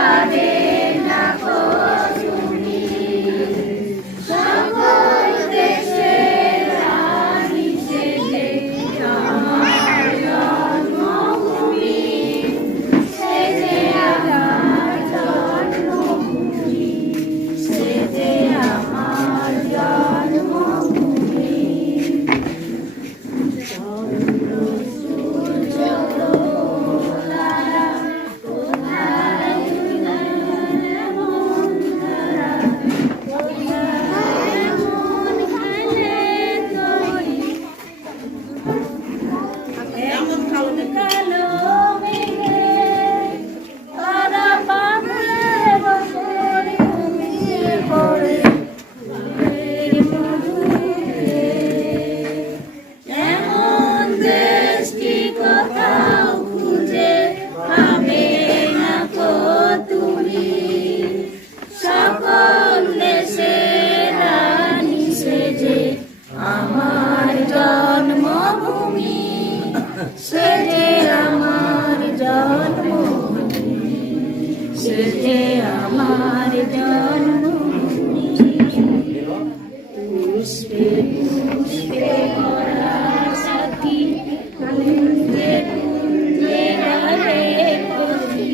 পাবে না কো তুমি, সকল দেশের রানী সেজে আমার জন্মভূমি, সেজে আমার জন্মভূমি, সেজে আমার জন্মভূমি। আমার জন্মভূমি, সেজে আমার জন্মভূমি, সেজে আমার জন্মভূমি। পুষ্পে পুষ্পে ভরা সাথী, কুঞ্জে কুঞ্জে গায়ে পথি,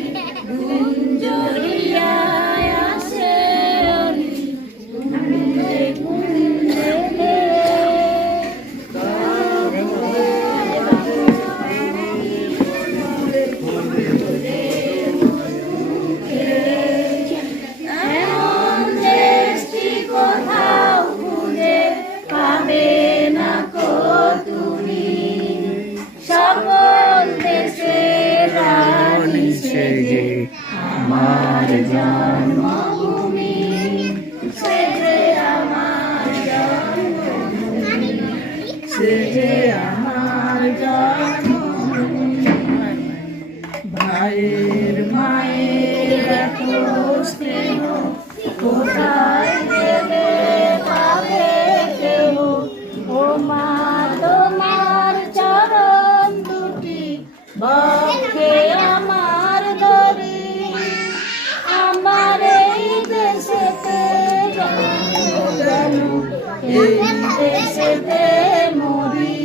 গুঞ্জরিয়ায় আসে অলি, কুঞ্জে কুঞ্জে আমার জন্মভূমি, সেজে আমার জন্মভূমি, সেজে আমার জন্মভূমি। ভাইয়ের মায়ের এত স্নেহ কোথায় গেলে পাবে কেহ, ও মা তোমার চরণ দুটি বক্ষে আমার ধরি, আমার এই দেশেতে এই দেশেতে মরি,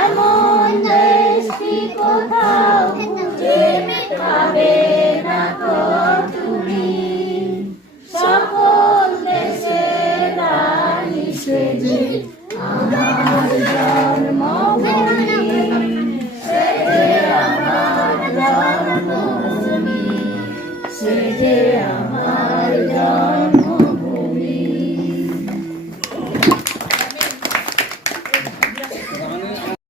এমন দেশ কি কোথাও খুঁজে পাবে না কো তুমি, সকল দেশের রানী সেজে আমার